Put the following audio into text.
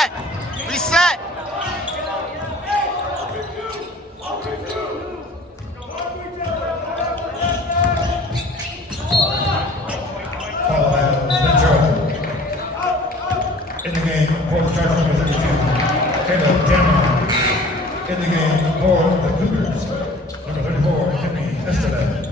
Reset. Reset. Followed by Ventura. In the game for the Chargers number 32, Caleb Denver. In the game for the Cougars, number 34, Henry Estevez.